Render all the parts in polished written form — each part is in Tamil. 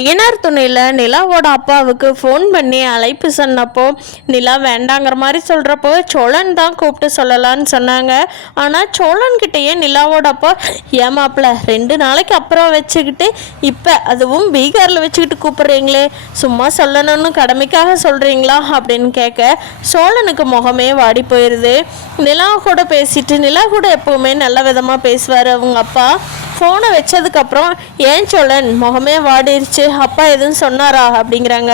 ஐயனார் துணையில் நிலாவோட அப்பாவுக்கு ஃபோன் பண்ணி அழைப்பு சொன்னப்போ நிலா வேண்டாங்கிற மாதிரி சொல்கிறப்போ சோழன் தான் கூப்பிட்டு சொல்லலான்னு சொன்னாங்க. ஆனால் சோழன்கிட்டயே நிலாவோட அப்பா ஏமாப்பில் 2 நாளைக்கு அப்புறம் வச்சுக்கிட்டு இப்போ அதுவும் பீகாரில் வச்சுக்கிட்டு கூப்பிட்றீங்களே, சும்மா சொல்லணும்னு கடமைக்காக சொல்கிறீங்களா அப்படின்னு கேட்க சோழனுக்கு முகமே வாடி போயிடுது. நிலா கூட பேசிட்டு நிலா கூட எப்போவுமே நல்ல விதமாக பேசுவார் அவங்க அப்பா. ஃபோனை வச்சதுக்கப்புறம் ஏன் சோழன் முகமே வாடிருச்சு, அப்பா எதுவும் சொன்னாரா அப்படிங்கிறாங்க.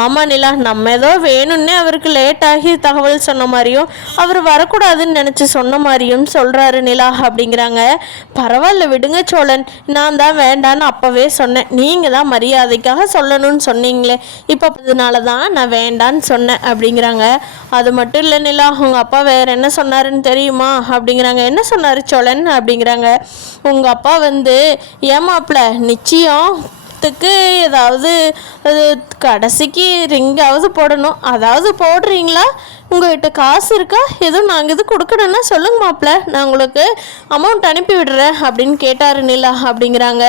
ஆமாம் நிலா, நம்ம ஏதோ வேணும்னே அவருக்கு லேட் ஆகி தகவல் சொன்ன மாதிரியும் அவர் வரக்கூடாதுன்னு நினச்சி சொன்ன மாதிரியும் சொல்கிறாரு நிலா அப்படிங்கிறாங்க. பரவாயில்ல விடுங்க சோழன், நான் தான் வேண்டான்னு அப்போவே சொன்னேன், நீங்கள் தான் மரியாதைக்காக சொல்லணும்னு சொன்னீங்களே, இப்போ அதனால தான் நான் வேண்டான்னு சொன்னேன் அப்படிங்கிறாங்க. அது மட்டும் இல்லை நிலா, உங்கள் அப்பா வேறு என்ன சொன்னாருன்னு தெரியுமா அப்படிங்கிறாங்க. என்ன சொன்னார் சோழன் அப்படிங்கிறாங்க. உங்கள் அப்பா ஏமாப்பிள்ள நிச்சயத்துக்கு ஏதாவது கடைசிக்கு ரிங்காவது போடணும், அதாவது போடுறீங்களா, உங்கள்கிட்ட காசு இருக்கா, எதுவும் நாங்கள் இது கொடுக்கணுன்னா சொல்லுங்க மாப்பிள்ள, நான் உங்களுக்கு அமௌண்ட் அனுப்பி விடுறேன் அப்படின்னு கேட்டார் நிலா அப்படிங்கிறாங்க.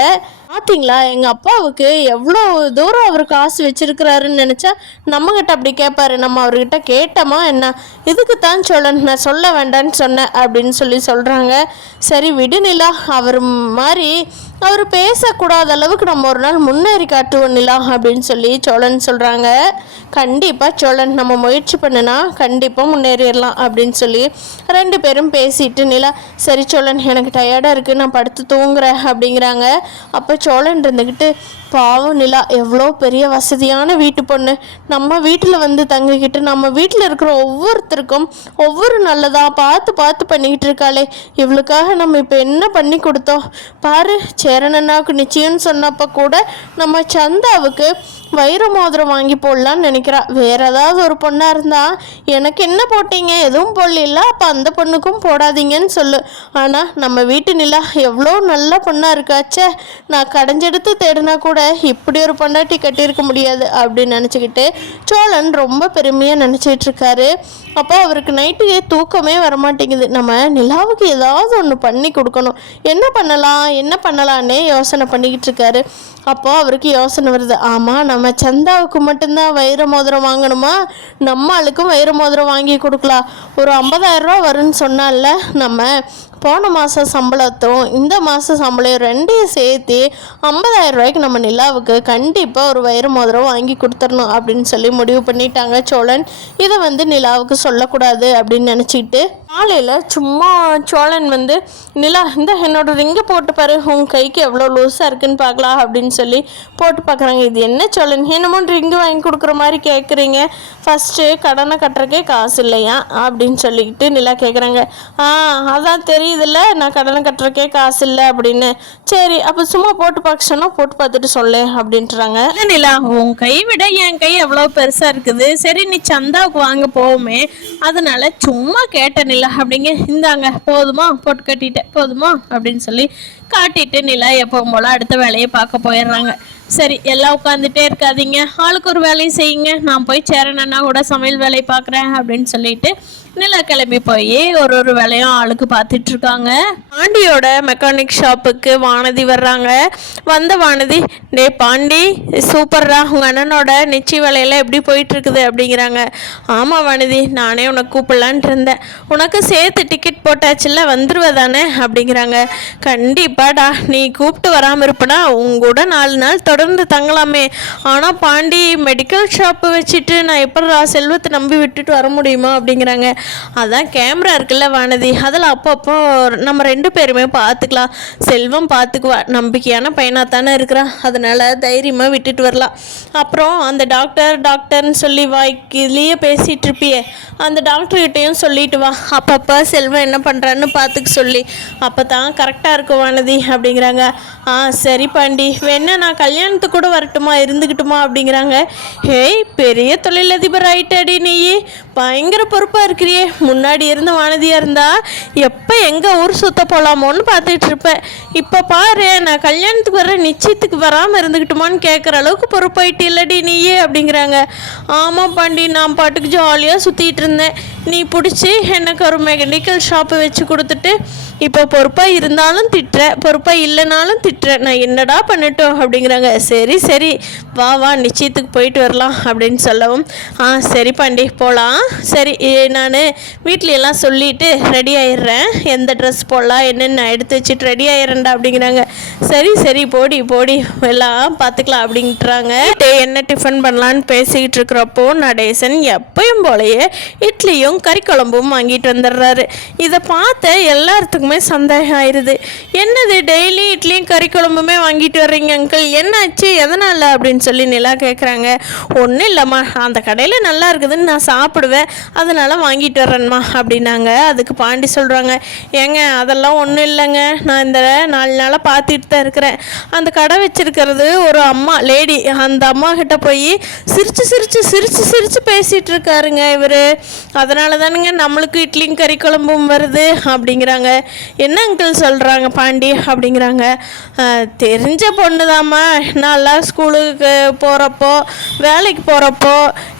பார்த்தீங்களா எங்கள் அப்பாவுக்கு எவ்வளோ தூரம் அவர் காசு வச்சுருக்கிறாருன்னு நினச்சா நம்மக்கிட்ட அப்படி கேட்பாரு, நம்ம அவர்கிட்ட கேட்டோமா என்ன, இதுக்கு தான் சோழன் நான் சொல்ல வேண்டான்னு சொன்னேன் அப்படின்னு சொல்கிறாங்க. சரி விடு நிலா, அவர் மாதிரி அவர் பேசக்கூடாத அளவுக்கு நம்ம ஒரு நாள் முன்னேறி காட்டுவோம் நிலா அப்படின்னு சோழன் சொல்கிறாங்க. கண்டிப்பாக சோழன், நம்ம முயற்சி பண்ணுனா கண்டிப்பாக முன்னேறிடலாம் அப்படின்னு 2 பேரும் பேசிட்டு நிலா சரி சோழன் எனக்கு டயர்டாக இருக்குது நான் படுத்து தூங்குறேன் அப்படிங்கிறாங்க. அப்போ சோழன் இருந்துக்கிட்டு பாவம் நிலா எவ்வளோ பெரிய வசதியான வீட்டு பொண்ணு, நம்ம வீட்டில் தங்கிக்கிட்டு நம்ம வீட்டில் இருக்கிற ஒவ்வொருத்தருக்கும் ஒவ்வொரு நல்லதாக பார்த்து பண்ணிக்கிட்டு இருக்காளே, இவளுக்காக நம்ம இப்போ என்ன பண்ணி கொடுத்தோம் பாரு. சேரனண்ணாவுக்கு நிச்சயம்னு சொன்னப்போ கூட நம்ம சந்தாவுக்கு வைர மோதிரம் வாங்கி போடலான்னு நினைக்கிறா. வேற ஏதாவது ஒரு பொண்ணாக இருந்தால் எனக்கு என்ன போட்டீங்க, எதுவும் போடல, அப்போ அந்த பொண்ணுக்கும் போடாதீங்கன்னு சொல்லு. ஆனால் நம்ம வீட்டு நிலா எவ்வளோ நல்ல பொண்ணாக இருக்காச்சே, நான் கடைஞ்செடுத்து தேடினா கூட இப்படி ஒரு பொண்டாட்டி கட்டியிருக்க முடியாது அப்படின்னு நினச்சிக்கிட்டு சோழன் ரொம்ப பெருமையாக நினச்சிட்டு இருக்காரு. அப்போ அவருக்கு நைட்டு தூக்கமே வரமாட்டேங்குது. நம்ம நிலாவுக்கு ஏதாவது ஒன்று பண்ணி கொடுக்கணும், என்ன பண்ணலான்னே யோசனை பண்ணிக்கிட்டு இருக்காரு. அப்போ அவருக்கு யோசனை வருது, ஆமாம் நம்ம சந்தாவுக்கு மட்டும்தான் வைர மோதிரம் வாங்கணுமா, நம்ம ஆளுக்கும் வைர மோதிரம் வாங்கி கொடுக்கலாம், ஒரு 50,000 ரூபா வரும்னு சொன்னால, நம்ம போன மாதம் சம்பளத்தும் இந்த மாதம் சம்பளம் 2ஐயும் சேர்த்து 50,000 ரூபாய்க்கு நம்ம நிலாவுக்கு கண்டிப்பாக ஒரு வைர மோதிரம் வாங்கி கொடுத்துடணும் அப்படின்னு முடிவு பண்ணிட்டாங்க சோழன். இதை நிலாவுக்கு சொல்லக்கூடாது அப்படின்னு நினச்சிக்கிட்டு காலையில் சும்மா சோழன் நிலா இந்த என்னோட ரிங்கை போட்டு பாரு, உங்கள் கைக்கு எவ்வளோ லூஸாக இருக்குன்னு பார்க்கலாம் அப்படின்னு போட்டு பார்க்குறாங்க. இது என்ன சோழன், என்னமோ ரிங்கு வாங்கி கொடுக்குற மாதிரி கேட்குறீங்க, ஃபஸ்ட்டு கடனை கட்டுறக்கே காசு இல்லையா அப்படின்னு சொல்லிக்கிட்டு நிலா கேட்குறாங்க. அதான் தெரியுதுல்ல, நான் கடனை கட்டுறக்கே காசு இல்லை அப்படின்னு. சரி அப்போ சும்மா போட்டு பார்க்க சொன்னால் போட்டு பார்த்துட்டு சொல்ல அப்படின்ட்டுறாங்க. நிலா உன் கை விட என் கை எவ்வளோ பெருசாக இருக்குது, சரி நீ சந்தாவுக்கு வாங்க போவோமே, அதனால சும்மா கேட்ட நிலா அப்படிங்க, இந்தாங்க போதுமா, போட்டு கட்டிட்டேன் போதுமா அப்படின்னு காட்டிட்டு நிலா எப்பவும் போல அடுத்த வேலையை பார்க்க போயிடுறாங்க. சரி எல்லாம் உட்காந்துட்டே இருக்காதீங்க, ஆளுக்கு ஒரு வேலையை செய்யுங்க, நான் போய் சேரனண்ணா கூட சமையல் வேலையை பார்க்குறேன் அப்படின்னு சொல்லிட்டு நிலா கிளம்பி போய் ஒரு வேலையும் ஆளுக்கு பார்த்துட்டு இருக்காங்க. பாண்டியோட மெக்கானிக் ஷாப்புக்கு வானதி வர்றாங்க. வந்த வானதி, டே பாண்டி சூப்பர்ரா, உங்கள் அண்ணனோட நிச்சய வேலையெல்லாம் எப்படி போயிட்டுருக்குது அப்படிங்கிறாங்க. ஆமாம் வானதி, நானே உனக்கு கூப்பிடலான்ட்டு இருந்தேன், உனக்கு சேர்த்து டிக்கெட் போட்டாச்சுல்ல, வந்துருவதானே அப்படிங்கிறாங்க. கண்டிப்பாடா, நீ கூப்பிட்டு வராமல் இருப்பனா உங்கூட 4 நாள் தொடர்ந்து தங்கலாமே, ஆனால் பாண்டி மெடிக்கல் ஷாப்பு வச்சுட்டு நான் எப்படா செல்வத்தை நம்பி விட்டுட்டு வர முடியுமா அப்படிங்கிறாங்க. அதான் கேமரா இருக்குல்ல வானதி, அதில் அப்பப்போ நம்ம 2 பேருமே பார்த்துக்கலாம், செல்வம் பார்த்துக்குவா, நம்பிக்கையான பையனாக தானே இருக்கிறான், அதனால் தைரியமாக விட்டுட்டு வரலாம். அப்புறம் அந்த டாக்டர்னு சொல்லி வாய்க்கிலேயே பேசிகிட்டு இருப்பியே, அந்த டாக்டர்கிட்டையும் சொல்லிட்டு வா, அப்பப்போ செல்வம் என்ன பண்ணுறான்னு பார்த்துக்க சொல்லி, அப்போ தான் கரெக்டாக இருக்கும் வானதி அப்படிங்கிறாங்க. சரி பாண்டி, வேணா நான் கல்யாணத்துக்கு கூட வரட்டுமா, இருந்துக்கிட்டுமா அப்படிங்கிறாங்க. ஹேய் பெரிய தொழிலதிபர் ஆயிட்டாடி, நீ பயங்கர பொறுப்பாக இருக்கிறியே, முன்னாடி இருந்த வானதியாக இருந்தா எப்போ எங்கே ஊர் சுத்த போகலாமோன்னு பார்த்துட்டு இருப்பேன், இப்போ பாரு நான் கல்யாணத்துக்கு வர நிச்சயத்துக்கு வராமல் இருந்துக்கிட்டுமான்னு கேட்குற அளவுக்கு பொறுப்பாயிட்டு இல்லடி நீயே அப்படிங்கிறாங்க. ஆமாம் பாண்டி, நான் பாட்டுக்கு ஜாலியாக சுற்றிட்டு இருந்தேன், நீ பிடிச்சி எனக்கு ஒரு மெடிக்கல் ஷாப்பு வச்சு கொடுத்துட்டு இப்போ பொறுப்பாக இருந்தாலும் திட்டுற, பொறுப்பாக இல்லைனாலும் திட்டுற, நான் என்னடா பண்ணட்டும் அப்படிங்கிறாங்க. சரி சரி வா வா நிச்சயத்துக்கு போயிட்டு வரலாம் அப்படின்னு சொல்லவும், சரி பாண்டி போகலாம். சரி நான் வீட்டில எல்லாம் சொல்லிவிட்டு ரெடி ஆயிடுறேன், எந்த ட்ரெஸ் போடலாம் என்னென்னு நான் எடுத்து வச்சுட்டு ரெடி ஆயிடுறேன்டா அப்படிங்கிறாங்க. சரி சரி போடி போடி எல்லாம் பார்த்துக்கலாம் அப்படின்ட்டுறாங்க. என்ன டிஃபன் பண்ணலான்னு பேசிக்கிட்டு இருக்கிறப்போ நடேசன் எப்பயும் போலயே இட்லியும் கறி குழம்பும் வாங்கிட்டு வந்துடுறாரு. இதை பார்த்த எல்லாத்துக்குமே சந்தேகம் ஆயிடுது. என்னது டெய்லி இட்லியும் கறி குழம்புமே வாங்கிட்டு வர்றீங்க அங்கிள், என்னாச்சு எதனால் அப்படின்னு சொல்லி நிலா கேட்குறாங்க. ஒன்றும் இல்லைம்மா, அந்த கடையில் நல்லா இருக்குதுன்னு நான் சாப்பிடுவேன், அதனால் வாங்கிட்டு வர்றேன்மா அப்படின்னாங்க. அதுக்கு பாண்டி சொல்கிறாங்க, ஏங்க அதெல்லாம் ஒன்றும் இல்லைங்க, நான் இந்த 4 நாளாக பார்த்துட்டு தான் இருக்கிறேன். அந்த கடை வச்சிருக்கிறது ஒரு அம்மா லேடி, அந்த அம்மா கிட்ட போய் சிரிச்சு சிரிச்சு சிரிச்சு சிரிச்சு பேசிகிட்டு இருக்காருங்க இவர், அதனால தானுங்க நம்மளுக்கு இட்லியும் கறி குழம்பும் வருது அப்படிங்கிறாங்க. என்ன அங்கிள் சொல்கிறாங்க பாண்டி அப்படிங்கிறாங்க. தெரிஞ்ச பொண்ணு தாம்மா, நல்லா ஸ்கூலுக்கு போகிறப்போ வேலைக்கு போகிறப்போ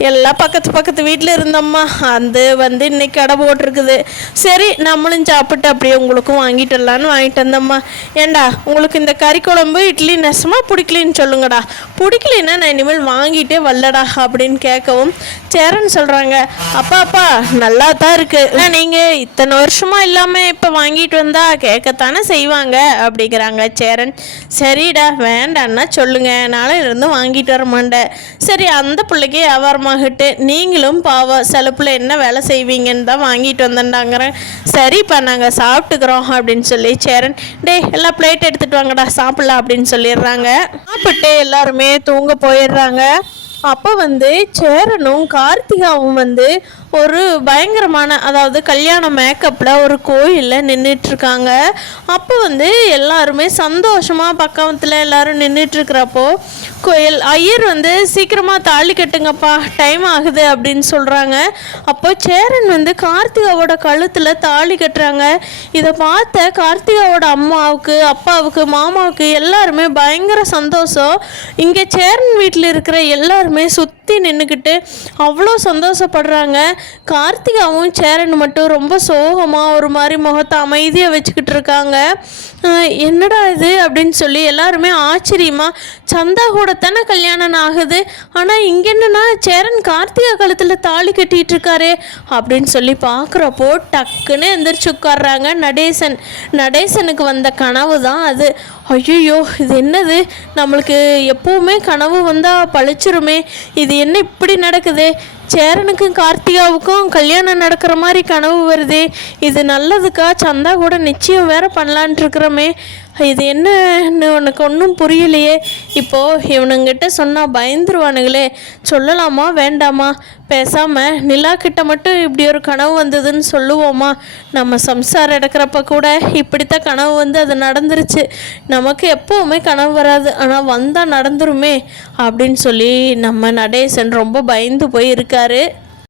எல்லாம் பக்கத்து பக்கத்து வீட்டில் இருந்தோம்மா, அது இன்னைக்கு கடை போட்டிருக்குது, சரி நம்மளும் சாப்பிட்டு அப்படியே உங்களுக்கும் வாங்கிட்டு வரலான்னு வாங்கிட்டு வந்தோம்மா. ஏண்டா உங்களுக்கு இந்த கறி குழம்பு இட்லி நெசமாக பிடிக்கலன்னு சொல்லுங்கடா, பிடிக்கலன்னா நான் இனிமேல் வாங்கிட்டே வரலடா அப்படின்னு கேட்கவும் சேரன் சொல்கிறாங்க, அப்பா நல்லா தான் இருக்குது, நீங்கள் இத்தனை வருஷமாக இல்லாமல் இப்போ வாங்கிட்டு வந்தால் கேட்கத்தானே செய்வாங்க அப்படிங்கிறாங்க சேரன். சரிடா வேண்டான்னா சொல்லுங்க, நாளையிலிருந்து வாங்கிட்டு வர மாட்டேன். சரி அந்த பிள்ளைக்கு வியாபாரமாகிட்டு நீங்களும் பாவம் செலப்பில் என்ன வேலை செய்வீங்கன்னு தான் வாங்கிட்டு வந்தேன்டாங்கிறேன். சரிப்பா நாங்கள் சாப்பிட்டுக்கிறோம் அப்படின்னு சொல்லி சேரன், எல்லாம் பிளேட் எடுத்துகிட்டு வாங்கடா சாப்பிட்லாம் அப்படின்னு சொல்லிடுறாங்க. சாப்பிட்டு எல்லாருமே தூங்க போயிடுறாங்க. அப்போ சேரனும் கார்த்திகாவும் ஒரு பயங்கரமான, அதாவது கல்யாண மேக்கப்பில் ஒரு கோயிலில் நின்றுட்டுருக்காங்க. அப்போ எல்லாருமே சந்தோஷமாக பக்கத்தில் எல்லோரும் நின்றுட்டுருக்கிறப்போ கோயில் ஐயர் சீக்கிரமாக தாலி கட்டுங்கப்பா டைம் ஆகுது அப்படின்னு சொல்கிறாங்க. அப்போ சேரன் கார்த்திகாவோட கழுத்தில் தாலி கட்டுறாங்க. இதை பார்த்த கார்த்திகாவோட அம்மாவுக்கு அப்பாவுக்கு மாமாவுக்கு எல்லாருமே பயங்கர சந்தோஷம். இங்கே சேரன் வீட்டில் இருக்கிற எல்லாருமே சுற்றி நின்றுக்கிட்டு அவ்வளோ சந்தோஷப்படுறாங்க. கார்த்திகாவும் சேரன் மட்டும் ரொம்ப சோகமாக ஒரு மாதிரி முகத்தை அமைதியாக வச்சுக்கிட்டு இருக்காங்க. என்னடா இது அப்படின்னு சொல்லி எல்லாருமே ஆச்சரியமாக, சந்தா கூட தானே கல்யாணம் ஆகுது, ஆனால் இங்கே என்னன்னா சேரன் கார்த்திகா கழுத்தில் தாலி கட்டிகிட்டு இருக்காரு அப்படின்னு சொல்லி பார்க்குறப்போ டக்குன்னு எந்திரிச்சு உட்கார்றாங்க நடேசனுக்கு வந்த கனவு தான் அது. ஐயோ இது என்னது, நம்மளுக்கு எப்போவுமே கனவு வந்தால் பழிச்சிருமே, இது என்ன இப்படி நடக்குது, சேரனுக்கும் கார்த்திகாவுக்கும் கல்யாணம் நடக்கிற மாதிரி கனவு வருது, இது நல்லதுக்கா, சந்தா கூட நிச்சயம் வேற பண்ணலான்ட்டு இருக்கிறோமே, இது என்னன்னு உனக்கு ஒன்றும் புரியலையே. இப்போது இவனுங்கிட்ட சொன்னால் பயந்துருவானுங்களே, சொல்லலாமா வேண்டாமா, பேசாமல் நிலா கிட்ட மட்டும் இப்படி ஒரு கனவு வந்ததுன்னு சொல்லுவோமா, நம்ம சம்சாரம் எடுக்கிறப்ப கூட இப்படித்தான் கனவு அது நடந்துருச்சு, நமக்கு எப்போவுமே கனவு வராது ஆனால் வந்தால் நடந்துருமே அப்படின்னு சொல்லி நம்ம நடேசன் ரொம்ப பயந்து போய் இருக்காரு.